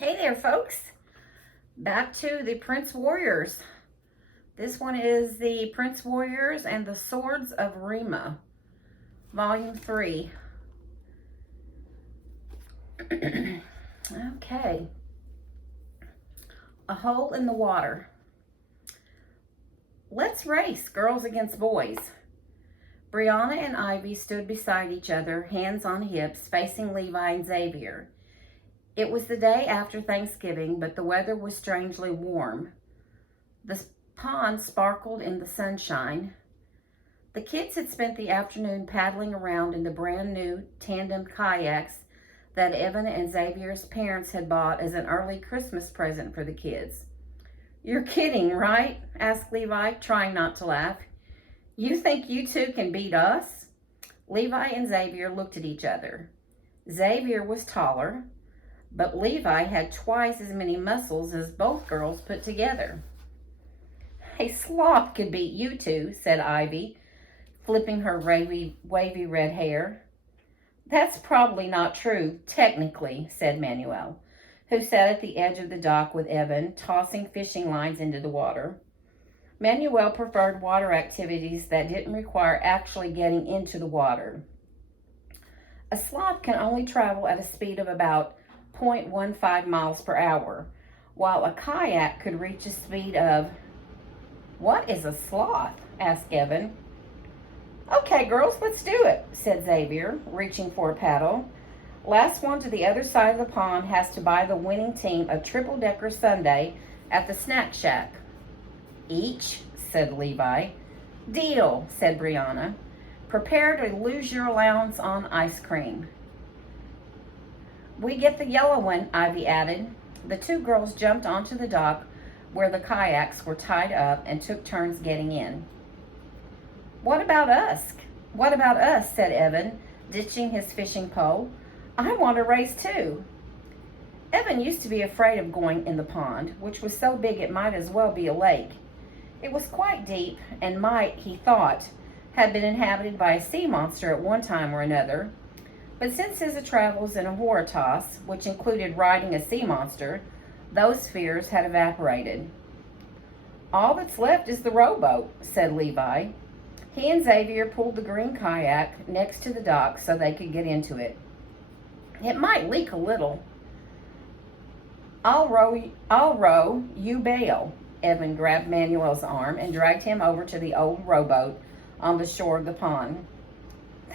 Hey there, folks. Back to the Prince Warriors. This one is the Prince Warriors and the Swords of Rima, Volume 3. Okay. A hole in the water. Let's race, girls against boys. Brianna and Ivy stood beside each other, hands on hips, facing Levi and Xavier. It was the day after Thanksgiving, but the weather was strangely warm. The pond sparkled in the sunshine. The kids had spent the afternoon paddling around in the brand new tandem kayaks that Evan and Xavier's parents had bought as an early Christmas present for the kids. "You're kidding, right?" asked Levi, trying not to laugh. "You think you two can beat us?" Levi and Xavier looked at each other. Xavier was taller, but Levi had twice as many muscles as both girls put together. "A sloth could beat you two," said Ivy, flipping her wavy red hair. "That's probably not true, technically," said Manuel, who sat at the edge of the dock with Evan, tossing fishing lines into the water. Manuel preferred water activities that didn't require actually getting into the water. A sloth can only travel at a speed of about 0.15 miles per hour, while a kayak could reach a speed of... "What is a sloth?" asked Evan. "Okay, girls, let's do it," said Xavier, reaching for a paddle. "Last one to the other side of the pond has to buy the winning team a triple-decker sundae at the snack shack." "Each," said Levi. "Deal," said Brianna. "Prepare to lose your allowance on ice cream." "We get the yellow one," Ivy added. The two girls jumped onto the dock where the kayaks were tied up and took turns getting in. What about us?" said Evan, ditching his fishing pole. "I want to race too." Evan used to be afraid of going in the pond, which was so big it might as well be a lake. It was quite deep and might, he thought, have been inhabited by a sea monster at one time or another. But since his travels in Horritos, which included riding a sea monster, those fears had evaporated. "All that's left is the rowboat," said Levi. He and Xavier pulled the green kayak next to the dock so they could get into it. "It might leak a little." I'll row, you bail." Evan grabbed Manuel's arm and dragged him over to the old rowboat on the shore of the pond.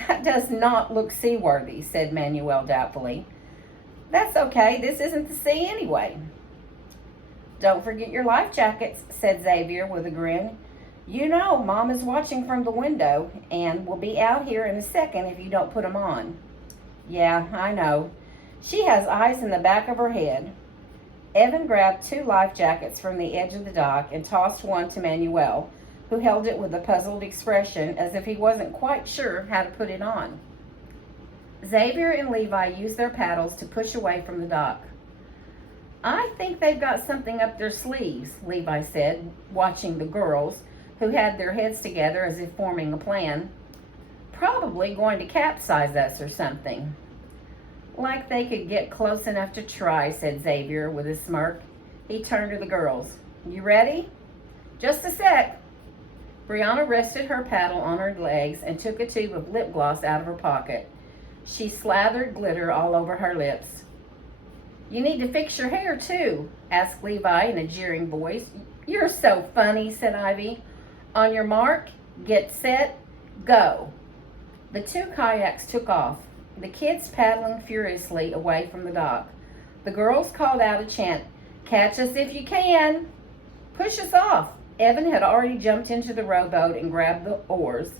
"That does not look seaworthy," said Manuel doubtfully. "That's okay, this isn't the sea anyway." "Don't forget your life jackets," said Xavier with a grin. "You know Mom is watching from the window and will be out here in a second if you don't put them on." "Yeah, I know. She has eyes in the back of her head." Evan grabbed 2 life jackets from the edge of the dock and tossed one to Manuel, who held it with a puzzled expression as if he wasn't quite sure how to put it on. Xavier and Levi used their paddles to push away from the dock. "I think they've got something up their sleeves," Levi said, watching the girls, who had their heads together as if forming a plan. "Probably going to capsize us or something." "Like they could get close enough to try," said Xavier with a smirk. He turned to the girls. "You ready?" "Just a sec." Brianna rested her paddle on her legs and took a tube of lip gloss out of her pocket. She slathered glitter all over her lips. "You need to fix your hair, too," asked Levi in a jeering voice. "You're so funny," said Ivy. "On your mark, get set, go." The 2 kayaks took off, the kids paddling furiously away from the dock. The girls called out a chant, "Catch us if you can." "Push us off." Evan had already jumped into the rowboat and grabbed the oars.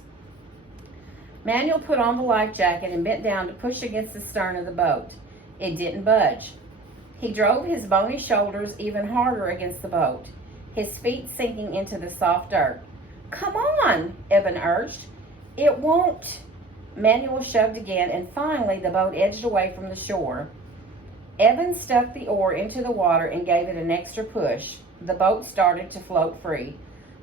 Manuel put on the life jacket and bent down to push against the stern of the boat. It didn't budge. He drove his bony shoulders even harder against the boat, his feet sinking into the soft dirt. "Come on," Evan urged. "It won't." Manuel shoved again, and finally the boat edged away from the shore. Evan stuck the oar into the water and gave it an extra push. The boat started to float free.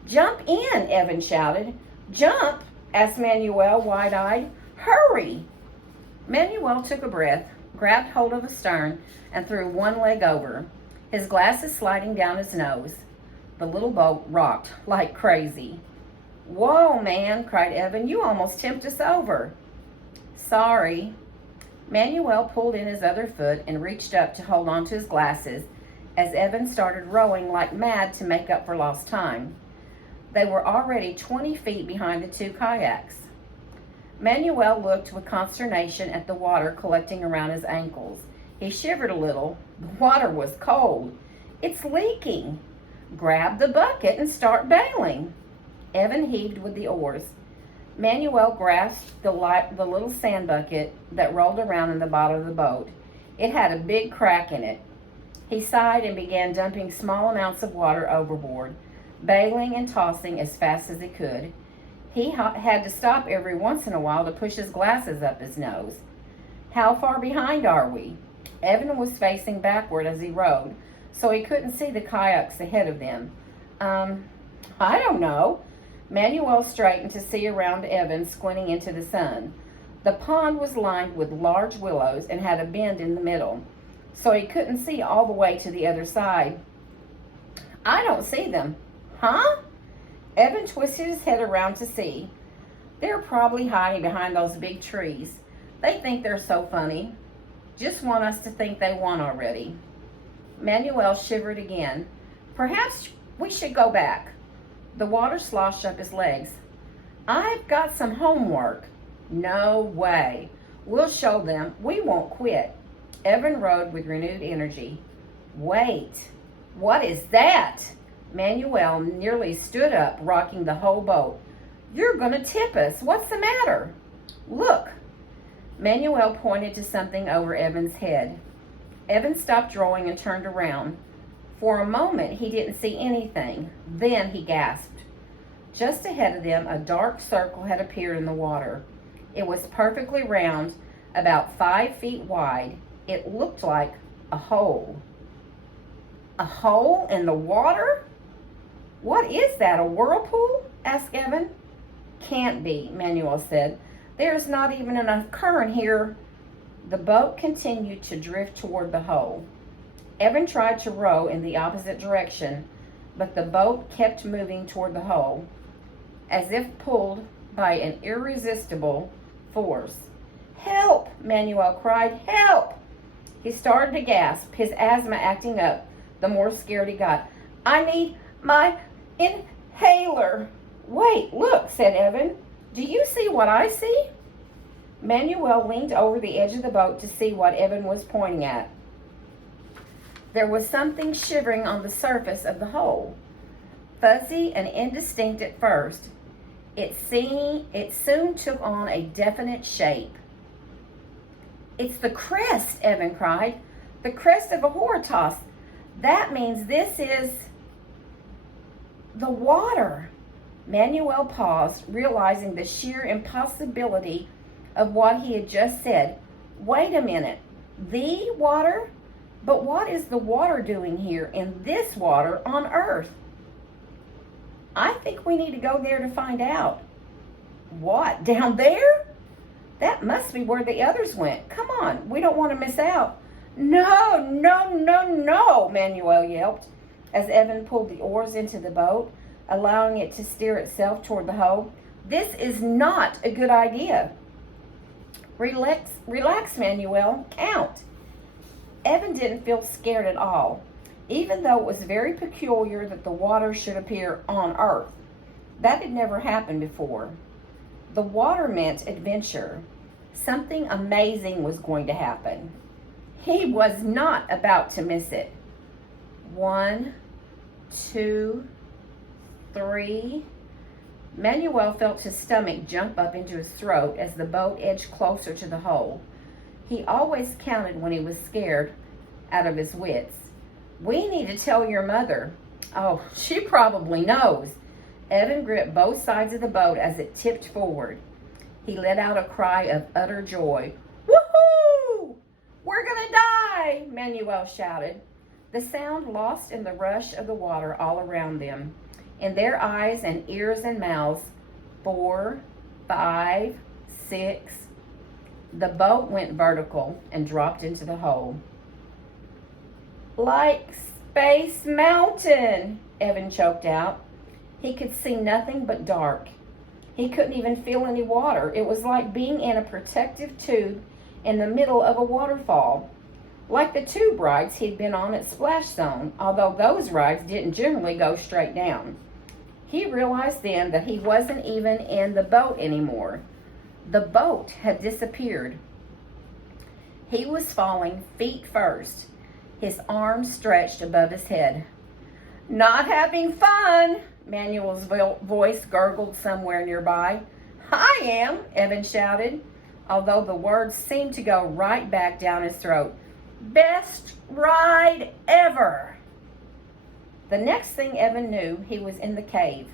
"Jump in," Evan shouted. "Jump?" asked Manuel, wide-eyed. "Hurry!" Manuel took a breath, grabbed hold of the stern and threw one leg over, his glasses sliding down his nose. The little boat rocked like crazy. "Whoa, man," cried Evan. "You almost tipped us over." "Sorry." Manuel pulled in his other foot and reached up to hold on to his glasses as Evan started rowing like mad to make up for lost time. They were already 20 feet behind the two kayaks. Manuel looked with consternation at the water collecting around his ankles. He shivered a little. The water was cold. "It's leaking." "Grab the bucket and start bailing." Evan heaved with the oars. Manuel grasped the little sand bucket that rolled around in the bottom of the boat. It had a big crack in it. He sighed and began dumping small amounts of water overboard, bailing and tossing as fast as he could. He had to stop every once in a while to push his glasses up his nose. "How far behind are we?" Evan was facing backward as he rowed, so he couldn't see the kayaks ahead of them. I don't know." Manuel straightened to see around Evan, squinting into the sun. The pond was lined with large willows and had a bend in the middle, so he couldn't see all the way to the other side. "I don't see them." "Huh?" Evan twisted his head around to see. "They're probably hiding behind those big trees. They think they're so funny. Just want us to think they won already." Manuel shivered again. "Perhaps we should go back." The water sloshed up his legs. "I've got some homework." "No way. We'll show them. We won't quit." Evan rowed with renewed energy. "Wait. What is that?" Manuel nearly stood up, rocking the whole boat. "You're going to tip us. What's the matter?" "Look." Manuel pointed to something over Evan's head. Evan stopped rowing and turned around. For a moment, he didn't see anything. Then he gasped. Just ahead of them, a dark circle had appeared in the water. It was perfectly round, about 5 feet wide. It looked like a hole. "A hole in the water? What is that, a whirlpool?" asked Evan. "Can't be," Manuel said. "There's not even enough current here." The boat continued to drift toward the hole. Evan tried to row in the opposite direction, but the boat kept moving toward the hole, as if pulled by an irresistible force. "Help!" Manuel cried. "Help!" He started to gasp, his asthma acting up the more scared he got. "I need my inhaler." "Wait, look," said Evan. "Do you see what I see?" Manuel leaned over the edge of the boat to see what Evan was pointing at. There was something shivering on the surface of the hole. Fuzzy and indistinct at first, it soon took on a definite shape. "It's the crest," Evan cried. "The crest of a Waratahs. That means this is the water." Manuel paused, realizing the sheer impossibility of what he had just said. "Wait a minute. The water? But what is the water doing here in this water on Earth?" "I think we need to go there to find out." "What, down there? That must be where the others went. Come on, we don't want to miss out." "No, no, no, no," Manuel yelped as Evan pulled the oars into the boat, allowing it to steer itself toward the hole. "This is not a good idea." Relax, Manuel. Count." Evan didn't feel scared at all, even though it was very peculiar that the water should appear on Earth. That had never happened before. The water meant adventure. Something amazing was going to happen. He was not about to miss it. 1, 2, 3. Manuel felt his stomach jump up into his throat as the boat edged closer to the hole. He always counted when he was scared out of his wits. "We need to tell your mother." "Oh, she probably knows." Evan gripped both sides of the boat as it tipped forward. He let out a cry of utter joy. "Woohoo! We're gonna die!" Manuel shouted. The sound lost in the rush of the water all around them. In their eyes and ears and mouths, 4, 5, 6. The boat went vertical and dropped into the hole. Like Space Mountain, Evan choked out. He could see nothing but dark. He couldn't even feel any water. It was like being in a protective tube in the middle of a waterfall. Like the tube rides he'd been on at Splash Zone, although those rides didn't generally go straight down. He realized then that he wasn't even in the boat anymore. The boat had disappeared. He was falling feet first, his arms stretched above his head. Not having fun, Manuel's voice gurgled somewhere nearby. I am, Evan shouted, although the words seemed to go right back down his throat. Best ride ever! The next thing Evan knew, he was in the cave.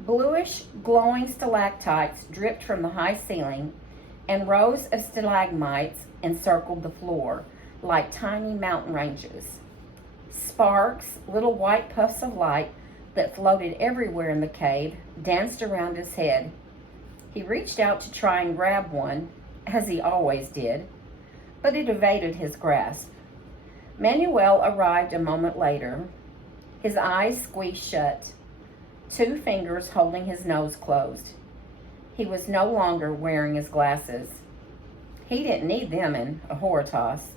Bluish, glowing stalactites dripped from the high ceiling, and rows of stalagmites encircled the floor like tiny mountain ranges. Sparks, little white puffs of light that floated everywhere in the cave, danced around his head. He reached out to try and grab one, as he always did, but it evaded his grasp. Manuel arrived a moment later, his eyes squeezed shut, 2 fingers holding his nose closed. He was no longer wearing his glasses. He didn't need them in a Horatoss.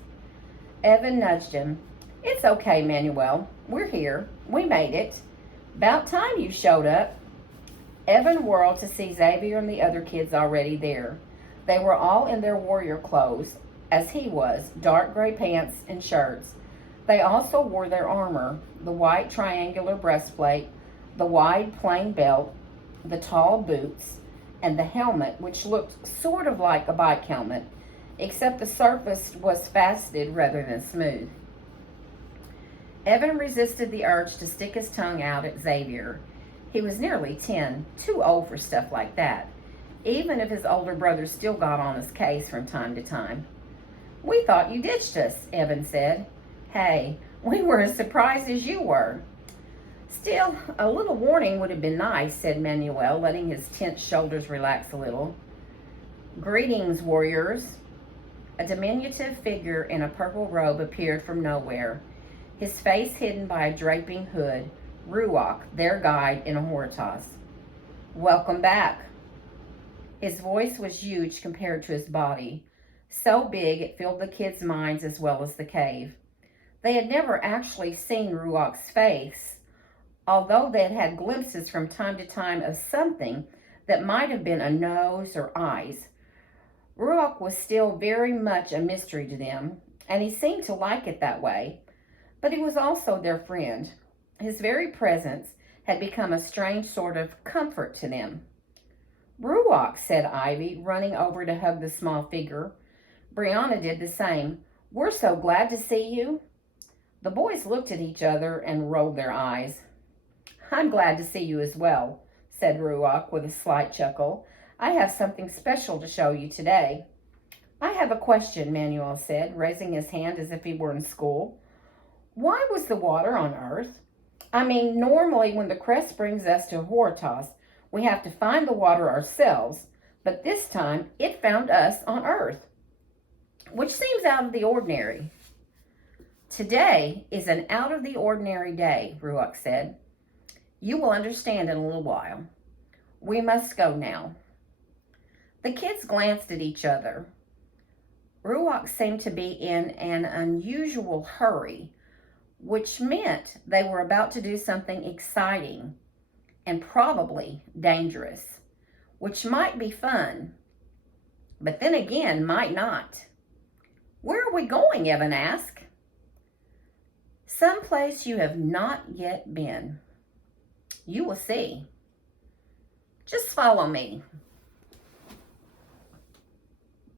Evan nudged him. It's okay, Manuel. We're here. We made it. About time you showed up. Evan whirled to see Xavier and the other kids already there. They were all in their warrior clothes, as he was, dark gray pants and shirts. They also wore their armor, the white triangular breastplate, the wide plain belt, the tall boots, and the helmet, which looked sort of like a bike helmet, except the surface was faceted rather than smooth. Evan resisted the urge to stick his tongue out at Xavier. He was nearly 10, too old for stuff like that, even if his older brother still got on his case from time to time. We thought you ditched us, Evan said. Hey, we were as surprised as you were. Still, a little warning would have been nice, said Manuel, letting his tense shoulders relax a little. Greetings, warriors. A diminutive figure in a purple robe appeared from nowhere, his face hidden by a draping hood, Ruach, their guide in a Horatoss. Welcome back. His voice was huge compared to his body, so big it filled the kids' minds as well as the cave. They had never actually seen Ruach's face, although they had had glimpses from time to time of something that might have been a nose or eyes. Ruach was still very much a mystery to them, and he seemed to like it that way, but he was also their friend. His very presence had become a strange sort of comfort to them. Ruach, said Ivy, running over to hug the small figure. Brianna did the same. We're so glad to see you. The boys looked at each other and rolled their eyes. I'm glad to see you as well, said Ruach with a slight chuckle. I have something special to show you today. I have a question, Manuel said, raising his hand as if he were in school. Why was the water on Earth? I mean, normally when the crest brings us to Horatoss, we have to find the water ourselves, but this time it found us on Earth, which seems out of the ordinary. Today is an out-of-the-ordinary day, Ruach said. You will understand in a little while. We must go now. The kids glanced at each other. Ruach seemed to be in an unusual hurry, which meant they were about to do something exciting and probably dangerous, which might be fun, but then again might not. Where are we going? Evan asked. Someplace you have not yet been. You will see. Just follow me.